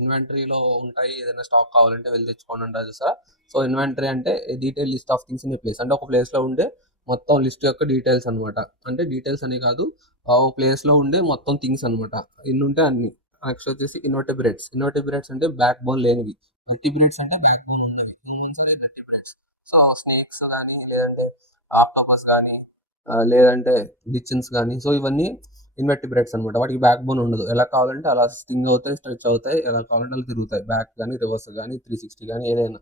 ఇన్వెంటరీలో ఉంటాయి, ఏదైనా స్టాక్ కావాలంటే వెళ్ళి తెచ్చుకోండి అంటారు చూసారా. సో ఇన్వెంటరీ అంటే detail list of things in a place, అంటే ఒక ప్లేస్లో ఉండే మొత్తం లిస్ట్ యొక్క డీటెయిల్స్ అనమాట. అంటే డీటెయిల్స్ అని కాదు, ఒక ప్లేస్లో ఉండే మొత్తం థింగ్స్ అనమాట. ఇన్ని ఉంటే అన్ని. నెక్స్ట్ వచ్చేసి ఇన్వర్టిబ్రేట్స్. ఇన్వర్టిబ్రేట్స్ అంటే బ్యాక్ బోన్ లేనివి. వర్టిబ్రేట్స్ అంటే బ్యాక్ బోన్ ఉన్నవి. హ్యూమన్స్ అనే వెర్టిబ్రేట్స్. సో స్నేక్స్ కానీ, లేదంటే ఆక్టోపస్ కానీ, లేదంటే లిచెన్స్ కానీ, సో ఇవన్నీ ఇన్వర్టిబ్రేట్స్ అనమాట. వాటికి బ్యాక్ బోన్ ఉండదు. ఎలా కావాలంటే అలా స్టింగ్ అవుతాయి, స్ట్రెచ్ అవుతాయి, ఎలా కావాలంటే అలా తిరుగుతాయి. బ్యాక్ కానీ, రివర్స్ కానీ, 360 కానీ ఏదైనా.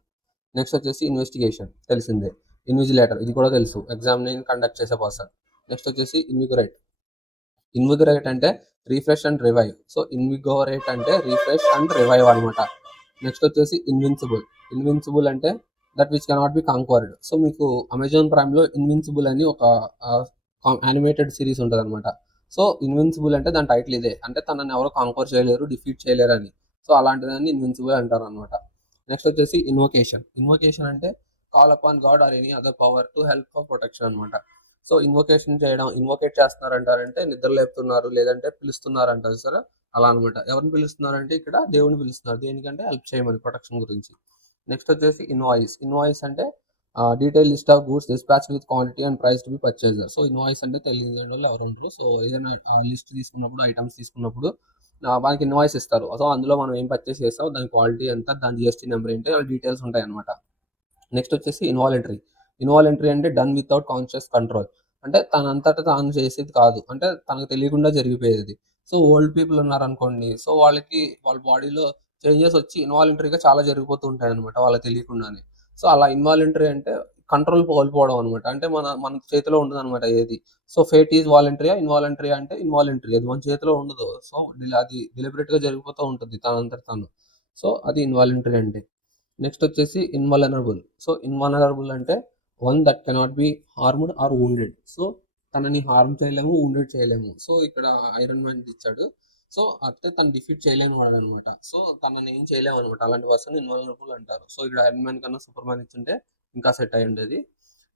నెక్స్ట్ వచ్చేసి ఇన్వెస్టిగేషన్, తెలిసిందే. ఇన్విజిలేటర్, ఇది కూడా తెలుసు, ఎగ్జామినేషన్ కండక్ట్ చేసే పర్సన్. నెక్స్ట్ వచ్చేసి ఇన్విగరేట్. ఇన్విగరేట్ అంటే రీఫ్రెష్ అండ్ రివైవ్. సో ఇన్విగోరేట్ అంటే రీఫ్రెష్ అండ్ రివైవ్ అనమాట. నెక్స్ట్ వచ్చేసి ఇన్విన్సిబుల్. ఇన్విన్సిబుల్ అంటే that which cannot B conquered. So మీకు అమెజాన్ ప్రైమ్లో ఇన్విన్సిబుల్ అని ఒక యానిమేటెడ్ సిరీస్ ఉంటుంది అనమాట. సో ఇన్విన్సిబుల్ అంటే దాని టైటిల్ ఇదే, అంటే తనని ఎవరు కాంక్వర్ చేయలేరు, డిఫీట్ చేయలేరు అని. సో అలాంటిదాన్ని ఇన్విన్సిబుల్ అంటారు అనమాట. నెక్స్ట్ వచ్చేసి ఇన్వొకేషన్. ఇన్వొకేషన్ అంటే call upon God or any other power to help for protection అనమాట. సో ఇన్వొకేషన్ చేయడం, ఇన్వొకేట్ చేస్తున్నారు అంటారంటే నిద్ర లేపుతున్నారు, లేదంటే పిలుస్తున్నారు అంటారు సరే, అలా అనమాట. ఎవరిని పిలుస్తున్నారంటే ఇక్కడ దేవుని పిలుస్తున్నారు, దేనికంటే హెల్ప్ చేయమని, ప్రొటెక్షన్ గురించి. నెక్స్ట్ వచ్చేసి ఇన్వాయిస్. ఇన్వాయిస్ అంటే detail list of goods dispatch with quantity and price to be purchaser. So invoice అంటే తెలియని వాళ్ళు ఎవరు ఉండరు. సో ఏదైనా లిస్ట్ తీసుకున్నప్పుడు, ఐటమ్స్ తీసుకున్నప్పుడు మనకి ఇన్వాయిస్ ఇస్తారు. సో అందులో మనం ఏం పర్చేస్ చేస్తాం, దాని క్వాలిటీ ఎంత, దాని జిఎస్టీ నెంబర్ ఏంటి, అలా డీటెయిల్స్ ఉంటాయి అనమాట. నెక్స్ట్ వచ్చేసి ఇన్వాలంటరీ. ఇన్వాలంటరీ అంటే డన్ వితౌట్ కాన్షియస్ కంట్రోల్. అంటే తనంతట తాను చేసేది కాదు, అంటే తనకు తెలియకుండా జరిగిపోయేది. సో ఓల్డ్ పీపుల్ ఉన్నారనుకోండి, సో వాళ్ళకి వాళ్ళ బాడీలో చేంజెస్ వచ్చి ఇన్వాలంటరీగా చాలా జరిగిపోతూ ఉంటాయి అనమాట, వాళ్ళకి తెలియకుండానే. సో అలా ఇన్వాలంటరీ అంటే కంట్రోల్ కోల్పోవడం అనమాట. అంటే మన చేతిలో ఉండదు అనమాట ఏది. సో ఫేట్ ఈజ్ వాలంటరీయా, ఇన్వాలంటరీ అంటే ఇన్వాలంటరీ, అది మన చేతిలో ఉండదు. సో అది డెలిబరేట్గా జరిగిపోతూ ఉంటుంది తనంతట తను. సో అది ఇన్వాలంటరీ అంటే. నెక్స్ట్ వచ్చేసి ఇన్వలనరబుల్. సో ఇన్వలనరబుల్ అంటే one that cannot be harmed or wounded. So తనని హార్మ్ చేయలేము, వూండెడ్ చేయలేము. సో ఇక్కడ ఐరన్ మ్యాన్ ఇచ్చాడు. సో అంటే తను డిఫీట్ చేయలేము వాడు అనమాట. సో తనని ఏం చేయలేము అనమాట. అలాంటి పర్సన్ ఇన్వలనరబుల్ అంటారు. సో ఇక్కడ ఐరన్ మ్యాన్ కన్నా సూపర్ మ్యాన్ ఇచ్చుంటే ఇంకా సెట్ అయి ఉండేది.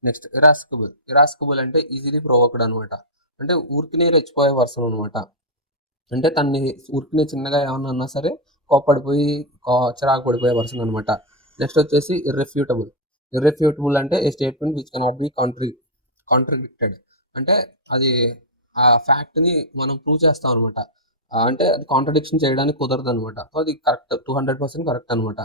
నెక్స్ట్ ఇరాస్కబుల్. ఇరాస్కబుల్ అంటే ఈజీలీ ప్రొవోక్డ్ అనమాట. అంటే ఊరికినే రెచ్చిపోయే పర్సన్ అనమాట. అంటే తన్ని ఊరికినే చిన్నగా ఏమన్నా అన్నా సరే కోప్పడిపోయి చిరాకు పడిపోయే పర్సన్ అనమాట. నెక్స్ట్ వచ్చేసి ఇర్రెఫ్యూటబుల్. ఇర్రెఫ్యూటబుల్ అంటే a statement which cannot be contradicted. అంటే అది ఆ ఫ్యాక్ట్ని మనం ప్రూవ్ చేస్తాం అనమాట. అంటే అది కాంట్రడిక్షన్ చేయడానికి కుదరదు అనమాట. సో అది కరెక్ట్, 200% కరెక్ట్ అనమాట.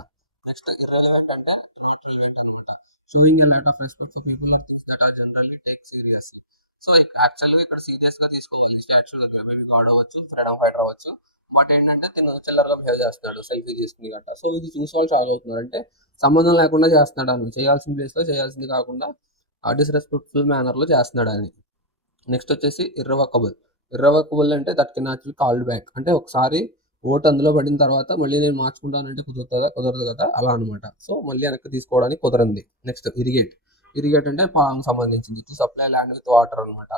నెక్స్ట్ ఇర్రెలవెంట్ అంటే నాట్ రిలవెంట్ అనమాట. Showing a lot of respect for people and things that are generally take seriously. So యాక్చువల్గా ఇక్కడ సీరియస్గా తీసుకోవాలి స్టాచ్యూ దగ్గర, మేబీ గాడ్ అవ్వచ్చు, ఫ్రీడమ్ ఫైటర్ అవ్వచ్చు. బట్ ఏంటంటే తిను చిల్లరగా బిహేవ్ చేస్తున్నాడు, సెల్ఫీ తీసుకుని గట్ట. సో ఇది చూసి వాళ్ళు షాక్ అవుతున్నారు. అంటే సంబంధం లేకుండా చేస్తున్నాడు అని, చేయాల్సిన ప్లేస్లో చేయాల్సింది కాకుండా డిస్రెస్పెక్ట్ఫుల్ మేనర్లో చేస్తున్నాడు అని. నెక్స్ట్ వచ్చేసి ఇర్రవకబుల్. ఇర్రవకబుల్ అంటే that can not be called back. అంటే ఒకసారి ఓటు అందులో పడిన తర్వాత మళ్ళీ నేను మార్చుకుంటానంటే కుదురుతుందా, కుదరదు కదా, అలా అనమాట. సో మళ్ళీ వెనక్కి తీసుకోవడానికి కుదరంది. Next irrigate. ఇరిగేట్ అంటే పొలానికి సంబంధించింది, to supply land with water అనమాట.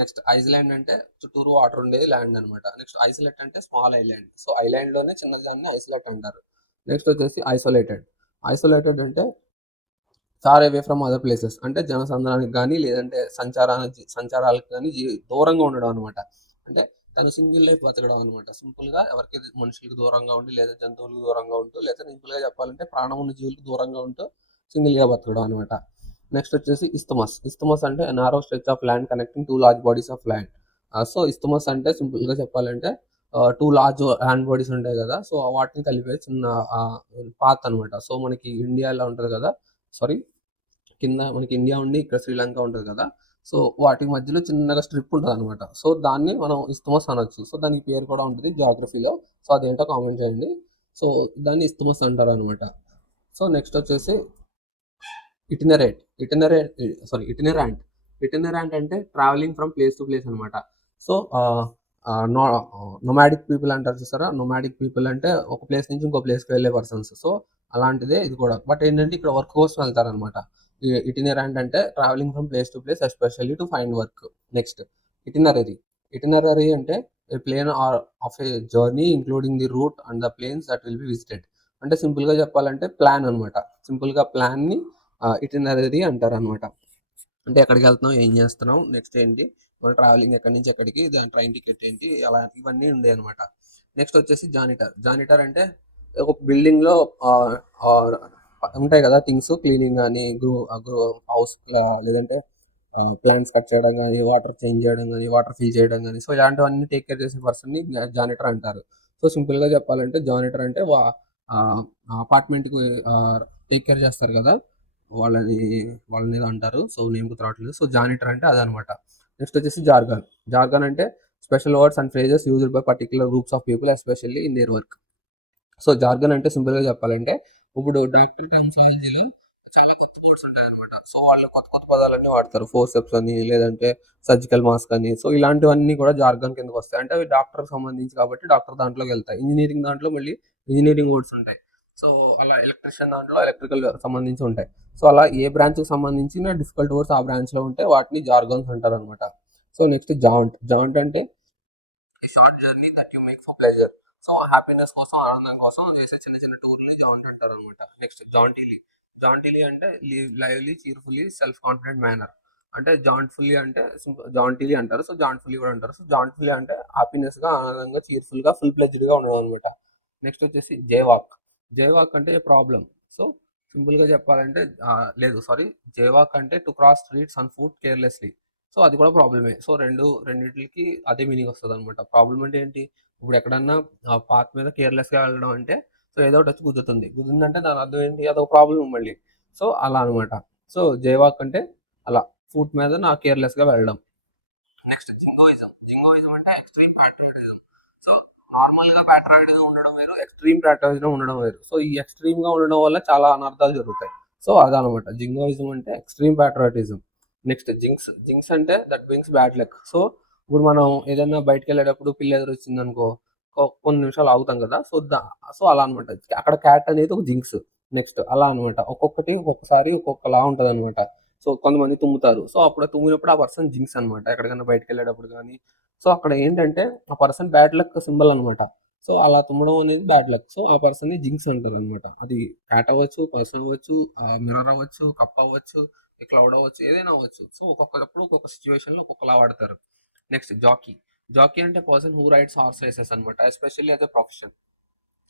నెక్స్ట్ ఐస్లాండ్ అంటే చుట్టూరు వాటర్ ఉండేది ల్యాండ్ అనమాట. నెక్స్ట్ ఐసోలేట్ అంటే స్మాల్ ఐలాండ్. సో ఐలాండ్లోనే చిన్నదాన్ని ఐసోలేట్ అంటారు. నెక్స్ట్ వచ్చేసి ఐసోలేటెడ్. ఐసోలేటెడ్ అంటే far away from other places. అంటే జనసంద్రానికి కానీ, లేదంటే సంచారాలకు కానీ దూరంగా ఉండడం అనమాట. అంటే తను సింగిల్ లైఫ్ బతకడం అనమాట. సింపుల్గా ఎవరికి మనుషులకు దూరంగా ఉండి, లేదా జంతువులకు దూరంగా ఉంటూ, లేదా సింపుల్గా చెప్పాలంటే ప్రాణం ఉన్న జీవులకు దూరంగా ఉంటూ సింగిల్గా బతకడం అనమాట. నెక్స్ట్ వచ్చేసి ఇస్తమస్. ఇస్తమస్ అంటే narrow stretch of land connecting two large bodies of land. So ఇస్తమస్ అంటే సింపుల్గా చెప్పాలంటే టూ లార్జ్ ల్యాండ్ బాడీస్ ఉంటాయి కదా, సో వాటిని కలిపే చిన్న పాత్ అనమాట. సో మనకి ఇండియాలో ఉంటుంది కదా, సారీ, కింద మనకి ఇండియా ఉండి ఇక్కడ శ్రీలంక ఉంటుంది కదా, సో వాటి మధ్యలో చిన్నగా స్ట్రిప్ ఉంటుంది అనమాట. సో దాన్ని మనం ఇస్తమస్ అనొచ్చు. సో దానికి పేరు కూడా ఉంటుంది జాగ్రఫీలో. సో అదేంటో కామెంట్ చేయండి. సో దాన్ని ఇస్తమస్ అంటారు అనమాట. సో నెక్స్ట్ వచ్చేసి ఇటినరేట్. ఇటినరాంట్. ఇటినరాంట్ అంటే travelling from place to place అనమాట. సో నొమాడిక్ పీపుల్ అంటారు చూసారా. నొమాడిక్ పీపుల్ అంటే ఒక ప్లేస్ నుంచి ఇంకో ప్లేస్కి వెళ్ళే పర్సన్స్. సో అలాంటిదే ఇది కూడా. బట్ ఏంటంటే ఇక్కడ వర్క్ కోసం వెళ్తారనమాట. ఇటినరాంట్ అంటే travelling from place to place especially to find work. Next itinerary. Itinerary అంటే a plan of a journey including the route and the plans that will be visited. అంటే సింపుల్గా చెప్పాలంటే ప్లాన్ అనమాట. సింపుల్గా ప్లాన్ని ఇటినరీ అంటారనమాట. అంటే ఎక్కడికి వెళ్తున్నాం, ఏం చేస్తున్నాం, నెక్స్ట్ ఏంటి, మన ట్రావెలింగ్ ఎక్కడి నుంచి ఎక్కడికి, దాని ట్రైన్ టికెట్ ఏంటి, అలా ఇవన్నీ ఉండే అనమాట. నెక్స్ట్ వచ్చేసి జానిటర్. జానిటర్ అంటే ఒక బిల్డింగ్లో ఉంటాయి కదా థింగ్స్, క్లీనింగ్ కానీ, హౌస్ లేదంటే ప్లాంట్స్ కట్ చేయడం కానీ, వాటర్ చేంజ్ చేయడం కానీ, వాటర్ ఫిల్ చేయడం కానీ, సో ఇలాంటివన్నీ టేక్ కేర్ చేసే పర్సన్ని జానిటర్ అంటారు. సో సింపుల్గా చెప్పాలంటే జానిటర్ అంటే అపార్ట్మెంట్కి టేక్ కేర్ చేస్తారు కదా, వాళ్ళని వాళ్ళని ఏదో అంటారు. సో నేమ్ గుర్తు రావట్లేదు. సో జానిటర్ అంటే అదనమాట. నెక్స్ట్ వచ్చేసి జార్గన్. జార్గన్ అంటే special words and phrases used by particular groups of people especially in their work. So jargon అంటే సింపుల్గా చెప్పాలంటే ఇప్పుడు డాక్టర్ టెర్మినాలజీలో చాలా కొత్త వర్డ్స్ ఉంటాయి అనమాట. సో వాళ్ళు కొత్త కొత్త పదాలన్నీ వాడతారు. ఫోర్సెప్స్ అని, లేదంటే సర్జికల్ మాస్క్ అని. సో ఇలాంటివన్నీ కూడా జార్గన్ కిందకి వస్తాయి. అంటే అవి డాక్టర్కి సంబంధించి కాబట్టి డాక్టర్ దాంట్లోకి వెళ్తాయి. ఇంజనీరింగ్ దాంట్లో మళ్ళీ ఇంజనీరింగ్ వర్డ్స్ ఉంటాయి. సో అలా ఎలక్ట్రిషియన్ దాంట్లో ఎలక్ట్రికల్ సంబంధించి ఉంటాయి. సో అలా ఏ బ్రాంచ్కి సంబంధించిన డిఫికల్ట్ వర్డ్స్ ఆ బ్రాంచ్లో ఉంటే వాటిని జార్గన్స్ అంటారు అనమాట. So next giant. జాంట్ అంటే short journey that you make for pleasure. So happiness కోసం, ఆనందం కోసం చేసే చిన్న చిన్న టూర్ని జాంట్ అంటారు అనమాట. నెక్స్ట్ జాంటీలీ. జాంటీలీ అంటే lively, cheerfully, self confident manner. అంటే జాంట్ఫుల్లీ అంటే జాంటీలీ అంటారు. సో జాంట్ఫుల్లీ కూడా అంటారు. సో జాంట్ఫుల్లీ అంటే హ్యాపీనెస్ గా, ఆనందంగా, చీర్ఫుల్ గా, ఫుల్ ప్లెజ్డ్ గా ఉండడం అనమాట. నెక్స్ట్ వచ్చేసి జేవాక్. జేవాక్ అంటే ప్రాబ్లం. సో సింపుల్ గా చెప్పాలంటే లేదు సారీ, జేవాక్ అంటే to cross streets on foot carelessly. So అది కూడా ప్రాబ్లమే. సో రెండిటికి అదే మీనింగ్ వస్తుంది అనమాట. ప్రాబ్లం అంటే ఏంటి, ఇప్పుడు ఎక్కడన్నా పాత్ మీద కేర్లెస్గా వెళ్ళడం అంటే, సో ఏదో ఒకటి వచ్చి గుద్దుతుంది. గుద్దుందంటే దాని అర్థం ఏంటి, అదొక ప్రాబ్లం మళ్ళీ. సో అలా అనమాట. సో జైవాక్ అంటే అలా ఫుట్ మీద నా కేర్లెస్గా వెళ్ళడం. నెక్స్ట్ జింగోయిజం. జింగోయిజం అంటే ఎక్స్ట్రీమ్ ప్యాట్రియాటిజం. సో నార్మల్ గా ప్యాట్రియాటిజం ఉండడం వేరు, ఎక్స్ట్రీమ్ ప్యాట్రియాటిజం ఉండడం వేరు. సో ఈ ఎక్స్ట్రీమ్ గా ఉండడం వల్ల చాలా అనర్థాలు జరుగుతాయి. సో అదనమాట జింగోయిజం అంటే extreme patriotism. Next jinx. Jinx అంటే that brings bad luck. So ఇప్పుడు మనం ఏదైనా బయటకు వెళ్ళేటప్పుడు పిల్లి ఎదురు వచ్చింది అనుకో, కొన్ని నిమిషాలు ఆగుతాం కదా, సో అలా అనమాట. అక్కడ క్యాట్ అనేది ఒక జింక్స్. నెక్స్ట్ అలా అనమాట. ఒక్కొక్కసారి ఒక్కొక్కలా ఉంటది అనమాట. సో కొంతమంది తుమ్ముతారు. సో అప్పుడు తుమ్మినప్పుడు ఆ పర్సన్ జింక్స్ అనమాట, ఎక్కడికైనా బయటకు వెళ్ళేటప్పుడు కానీ. సో అక్కడ ఏంటంటే ఆ పర్సన్ బ్యాడ్ లక్ సింబల్ అనమాట. సో అలా తుమ్మడం అనేది బ్యాడ్ లక్. సో ఆ పర్సన్ ని జింక్స్ అంటారు అనమాట. అది క్యాట్ అవ్వచ్చు, పర్సన్ అవ్వచ్చు, మిర్రర్ అవ్వచ్చు, కప్ అవ్వచ్చు, క్లౌడ్ అవ్వచ్చు, ఏదైనా అవ్వచ్చు. సో ఒక్కొక్కప్పుడు ఒక్కొక్క సిచ్యువేషన్ లో ఒక్కొక్కలా వాడతారు. Next jockey. జాకీ అంటే person who rides horse races అనమాట, especially as a profession.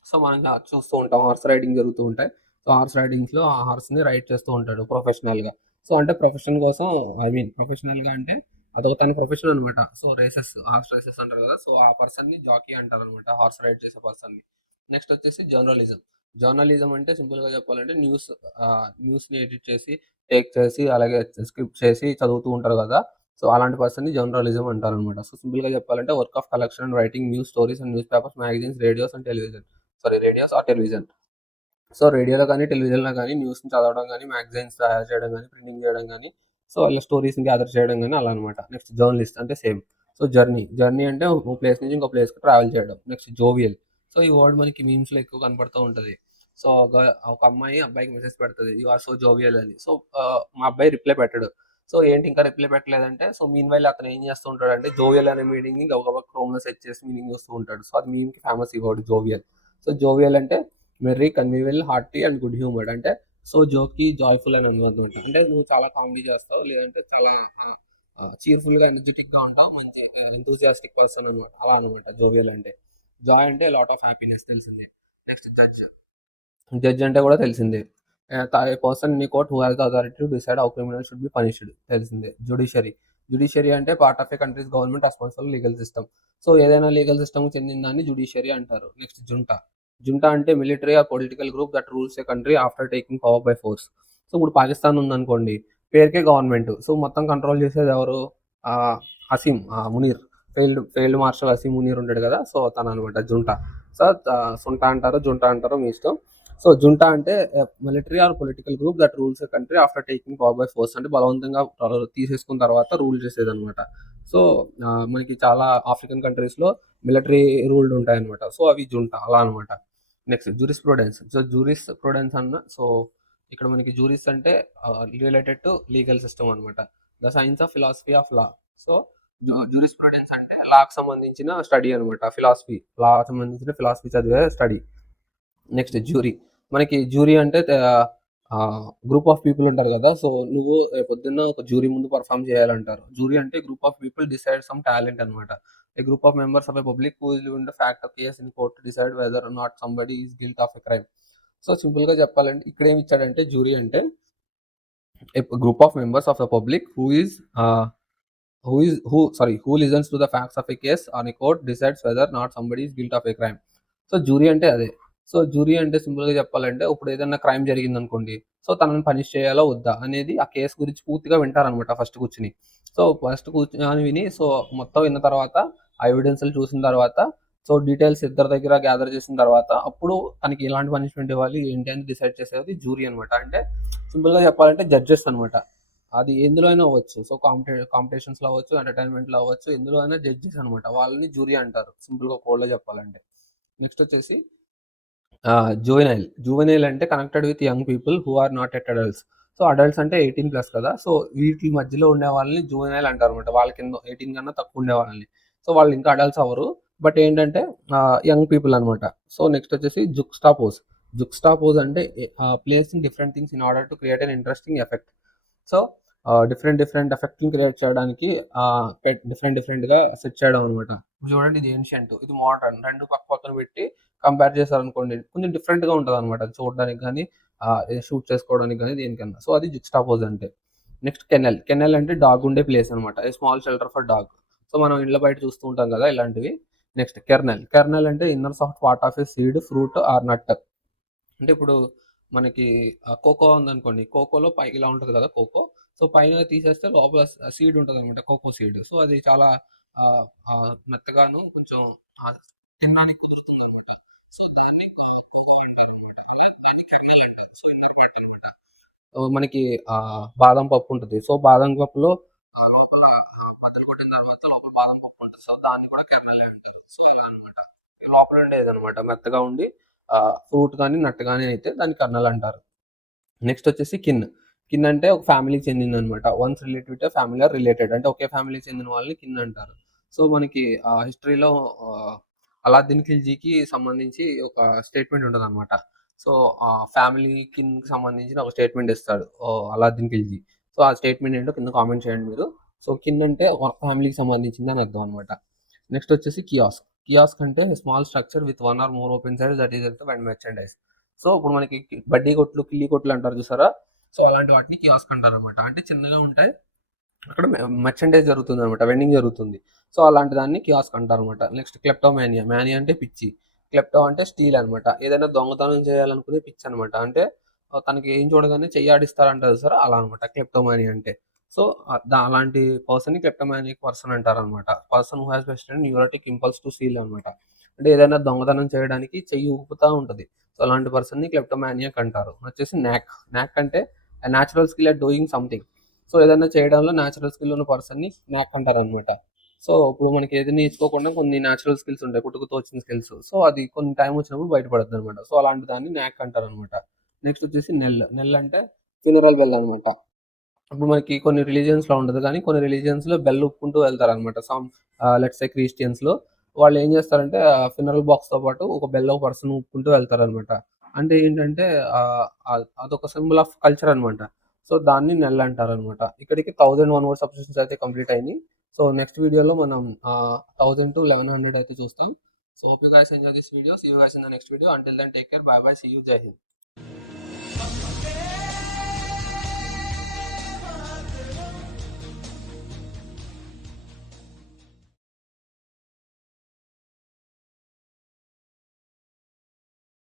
So మనం చూస్తూ ఉంటాం, హార్స్ రైడింగ్ జరుగుతూ ఉంటాయి. సో హార్స్ రైడింగ్స్ లో ఆ హార్స్ ని రైడ్ చేస్తూ ఉంటాడు ప్రొఫెషనల్ గా. సో అంటే ప్రొఫెషన్ కోసం, ఐ మీన్ ప్రొఫెషనల్ గా అంటే అదొక తన ప్రొఫెషన్ అనమాట. సో రేసెస్, హార్స్ రేసెస్ అంటారు కదా, సో ఆ పర్సన్ ని జాకీ అంటారు అనమాట, హార్స్ రైడ్ చేసే పర్సన్ ని. నెక్స్ట్ వచ్చేసి జర్నలిజం. జర్నలిజం అంటే సింపుల్ గా చెప్పాలంటే న్యూస్ ని ఎడిట్ చేసి, టేక్ చేసి, అలాగే స్క్రిప్ట్ చేసి చదువుతూ ఉంటారు కదా. సో అలాంటి పర్సన్ ని జర్నలిజం అంటారు అనమాట. సో సింపుల్ గా చెప్పాలంటే work of collection and writing news stories and news papers, magazines, radios and television. Sorry, radios are television. So రేడియోలో కానీ, టెలివిజన్లో కానీ న్యూస్ని చదవడం కానీ, మ్యాగజైన్స్ తయారు చేయడం కానీ, ప్రింటింగ్ చేయడం కానీ, సో ఇలా స్టోరీస్ని గ్యాదర్ చేయడం కానీ, అలా అనమాట. నెక్స్ట్ జర్నలిస్ట్ అంటే సేమ్. So journey. జర్నీ అంటే ఒక ప్లేస్ నుంచి ఇంకో ప్లేస్కి ట్రావెల్ చేయడం. Next jovial. సో ఈ వర్డ్ మనకి మీమ్స్లో ఎక్కువ కనపడుతూ ఉంటుంది. సో ఒక అమ్మాయి అబ్బాయికి మెసేజ్ పెడుతుంది, యు ఆర్ సో జోవియల్ అని. సో మా అబ్బాయి రిప్లై పెట్టాడు. సో ఏంటి ఇంకా రిప్లై పెట్టలేదంటే, సో మీన్ వైల్ అతను ఏం చేస్తూ ఉంటాడంటే జోవియల్ అనే మీనింగ్ ని గబగబా క్రోమ్లో సెట్ చేసి మీనింగ్ చూస్తూ ఉంటాడు. సో అది మీమ్కి ఫేమస్ ఈ వర్డ్ జోవియల్. సో జోవియల్ అంటే మెర్రీ, కన్వీవియల్, హార్టీ అండ్ గుడ్ హ్యూమర్డ్. అంటే సో జోక్కి, జాయ్ఫుల్ అని అనమాట. అంటే నువ్వు చాలా కామెడీ చేస్తావు, లేదంటే చాలా చీర్ఫుల్ గా, ఎనర్జెటిక్ గా ఉంటావు, మంచి ఎంతూజియాస్టిక్ పర్సన్ అనమాట. అలా అనమాట జోవియల్ అంటే. జాయ్ అంటే లాట్ ఆఫ్ హ్యాపీనెస్, తెలిసిందే. Next judge. జడ్జ్ అంటే కూడా తెలిసిందే. Person in court who has the authority to decide how criminal should be punished, తెలిసిందే. జుడిషియరీ. జుడిషియరీ అంటే part of A countries government responsible legal system. So ఏదైనా legal system చెందిన దాన్ని judiciary అంటారు. Next junta. Junta అంటే military or political group that rules A country after taking power by force. So ఇప్పుడు పాకిస్తాన్ ఉందనుకోండి, పేరుకే government, so మొత్తం control చేసేది ఎవరు, ఆ, హసీం మునీర్. ఫెయిల్డ్ మార్షల్ హసీం మునీర్ ఉంటాడు కదా, సో తను అనమాట జుంటా. సో సుంటా అంటారు, జుంటా అంటారు, మీ ఇష్టం. సో జుంటా అంటే military or political group that rules A country after taking power by force. అంటే బలవంతంగా తీసేసుకున్న తర్వాత రూల్ చేసేది అనమాట. సో మనకి చాలా ఆఫ్రికన్ కంట్రీస్ లో మిలిటరీ రూల్డ్ ఉంటాయి అనమాట. సో అవి జుంటా, అలా అనమాట. Next Juris prudence. So Juris prudence అన్న, సో ఇక్కడ మనకి జూరిస్ అంటే రిలేటెడ్ టు లీగల్ సిస్టమ్ అనమాట, the science of philosophy of law. So Juris prudence అంటే లాకి సంబంధించిన స్టడీ అనమాట, ఫిలాసఫీ, లా సంబంధించిన ఫిలాసఫీ చదివే స్టడీ. Next jury. మనకి జ్యూరీ అంటే గ్రూప్ ఆఫ్ పీపుల్ ఉంటారు కదా! సో, నువ్వు రేపొద్దున్న ఒక జ్యూరీ ముందు పెర్ఫార్మ్ చేయాలంటారు. జ్యూరీ అంటే group of people decide some talent అనమాట. A group of members of a public who will win the fact of case in court to decide whether or not somebody is guilty of a crime. So, సింపుల్‌గా చెప్పాలంటే ఇక్కడేమి ఇచ్చాడంటే jury అంటే a group of members of a public who listens to the facts of a case on a court decides whether not somebody is guilty of a crime. So jury అంటే అదే. So jury అంటే సింపుల్‌గా చెప్పాలంటే ఇప్పుడు ఏదైనా crime జరిగిందనుకోండి. So తనని punish చేయాలా వద్దా అనేది ఆ కేస్ గురించి పూర్తిగా వింటారనమాట ఫస్ట్ కూర్చొని. సో ఫస్ట్ కూర్చొని విని సో మొత్తం విన్న తర్వాత ఆ ఎవిడెన్స్‌లు చూసిన తర్వాత సో డీటెయిల్స్ ఇద్దరి దగ్గర గ్యాదర్ చేసిన తర్వాత అప్పుడు తనకి ఎలాంటి పనిష్మెంట్ ఇవ్వాలి ఏంటి అని డిసైడ్ చేసేది జ్యూరీ అనమాట. అంటే సింపుల్‌గా చెప్పాలంటే జడ్జెస్ అనమాట. అది ఎందులో అయినా అవ్వచ్చు. సో కాంపిటీషన్స్‌లో అవ్వచ్చు, ఎంటర్‌టైన్‌మెంట్‌లో అవ్వచ్చు, ఎందులో అయినా జడ్జెస్ అనమాట. వాళ్ళని జ్యూరీ అంటారు. సింపుల్‌గా కోడ్‌లో చెప్పాలంటే. నెక్స్ట్ వచ్చేసి జువెనైల్ అంటే connected with young people who are not at adults. So adults అంటే 18+ కదా! సో వీటి మధ్యలో ఉండే వాళ్ళని జువెనైల్ అంటారనమాట. వాళ్ళ కింద 18 కన్నా తక్కువ ఉండే వాళ్ళని. సో వాళ్ళు ఇంకా అడల్ట్స్ అవ్వరు. బట్ ఏంటంటే యంగ్ పీపుల్ అనమాట. సో నెక్స్ట్ వచ్చేసి జుక్స్టాపోజ్. జుక్స్టాపోజ్ అంటే placing different things in order to create an interesting effect. So different ఎఫెక్ట్‌ని క్రియేట్ చేయడానికి డిఫరెంట్‌గా సెట్ చేయడం అనమాట. ఇప్పుడు చూడండి ఇది ఏన్షియంట్, ఇది మోడర్న్ 2 పక్కన పెట్టి కంపేర్ చేశారనుకోండి కొంచెం డిఫరెంట్‌గా ఉంటదనమాట. అది చూడడానికి గానీ, షూట్ చేసుకోవడానికి గానీ దేనికన్నా. సో అది జుక్స్టాపోజ్ అంటే. Next kennel. కెన్నెల్ అంటే డాగ్ ఉండే ప్లేస్ అనమాట. A small shelter for dog. So మనం ఇండ్ల బయట చూస్తూ ఉంటాం కదా! ఇలాంటివి. Next kernel. కెర్నెల్ అంటే inner soft part of a seed, fruit or nut. అంటే ఇప్పుడు మనకి కోకో ఉందనుకోండి. కోకోలో ఇలా ఉంటది కదా కోకో. సో పైన తీసేస్తే లోపల సీడ్ ఉంటదనమాట. Cocoa seed. సో అది చాలా మెత్తగాను కొంచెం తినడానికి కుదురుతుందనమాట. సో దాన్ని కోకో అంటారనమాట. దాన్ని కెర్నెల్ అంటారు. సో ఇన్నర్ పార్ట్ అనమాట. మనకి బాదం పప్పు ఉంటది. సో బాదం పప్పులో లోపల బద్దలు కొట్టిన తర్వాత లోపల బాదం పప్పు ఉంటది. సో దాన్ని కూడా కెర్నెలే అంటారు. సో ఇలా అనమాట. లోపల ఉండేదనమాట మెత్తగా ఉండి ఫ్రూట్ గాని, నట్ గాని అయితే దాన్ని కర్నల్ అంటారు. నెక్స్ట్ వచ్చేసి కిన్. కిన్ అంటే ఒక ఫ్యామిలీకి చెందిందనమాట. One's related with family or related అంటే ఒకే ఫ్యామిలీకి చెందిన వాళ్ళని కిన్ అంటారు. సో మనకి హిస్టరీలో అలాద్దీన్ ఖిల్జీకి సంబంధించి ఒక స్టేట్మెంట్ ఉంటదనమాట. సో ఫ్యామిలీ కిన్‌కి సంబంధించిన ఒక స్టేట్మెంట్ ఇస్తాడు అలాద్దీన్ ఖిల్జీ. సో ఆ స్టేట్మెంట్ ఏంటో కింద కామెంట్ చేయండి మీరు. సో కిన్ అంటే ఒక ఫ్యామిలీకి సంబంధించింది అని అర్థం అనమాట. నెక్స్ట్ వచ్చేసి కియాస్క్. కియాస్క్ అంటే small structure with 1 or more open sides that is and merchandise. So ఇప్పుడు మనకి బడ్డీ కొట్లు, కిల్లీ కొట్లు అంటారు చూసారా? సో అలాంటి వాటిని కియాస్క్ అంటారనమాట. అంటే చిన్నగా ఉంటాయి. అక్కడ మెర్చండైజ్ జరుగుతుందనమాట. వెండింగ్ జరుగుతుంది. సో అలాంటి దాన్ని కియాస్క్ అంటారనమాట. Next kleptomania. మానియా అంటే పిచ్చి. క్లెప్టో అంటే స్టీల్ అనమాట. ఏదైనా దొంగతనం చేయాలనుకునే పిచ్చి అనమాట. అంటే తనకి ఏం చూడగానే చెయ్యి ఆడిస్తారంటారు చూసారా? అలా అనమాట క్లెప్టోమానియా అంటే. సో అలాంటి పర్సన్‌ని క్లెప్టోమానియాక్ పర్సన్ అంటారనమాట. Person who has vested neurotic impulse to steal అనమాట. అంటే ఏదైనా దొంగతనం చేయడానికి చెయ్యి ఊపుతా ఉంటది. సో అలాంటి పర్సన్‌ని క్లెప్టోమానియాక్ అంటారు. వచ్చేసి న్యాక్. న్యాక్ అంటే natural skill at doing something. So ఏదైనా చేయడంలో నేచురల్ స్కిల్ ఉన్న పర్సన్‌ని న్యాక్ అంటారనమాట. సో ఇప్పుడు మనకి ఏది నేర్చుకోకుండా కొన్ని నేచురల్ స్కిల్స్ ఉంటాయి. పుట్టుకతో వచ్చిన స్కిల్స్. సో అది కొన్ని టైం వచ్చినప్పుడు బయటపడుద్దనమాట. సో అలాంటి దాన్ని న్యాక్ అంటారనమాట. నెక్స్ట్ వచ్చేసి నెల్. నెల్ అంటే ఫ్యూనరల్ బెల్ అనమాట. ఇప్పుడు మనకి కొన్ని రిలీజియన్స్‌లో ఉండదు గానీ, కొన్ని రిలీజియన్స్‌లో బెల్ ఊపుకుంటూ వెళ్తారనమాట. లెట్స్ సే క్రిస్టియన్స్‌లో వాళ్ళు ఏం చేస్తారంటే ఫ్యూనరల్ బాక్స్‌తో పాటు ఒక బెల్ ఒక పర్సన్ ఊపుకుంటూ వెళ్తారనమాట. అంటే ఏంటంటే అదొక సింబల్ ఆఫ్ కల్చర్ అనమాట. సో దాన్ని నెల్ అంటారనమాట. ఇక్కడికి 1001 వర్డ్ సబ్‌స్టిట్యూషన్స్ అయితే కంప్లీట్ అయినాయి. సో నెక్స్ట్ వీడియోలో మనం 1000-1100 అయితే చూస్తాం. So hope you guys enjoy this video. See you guys in the next video. Until then take care. Bye bye. See you. జై హింద్.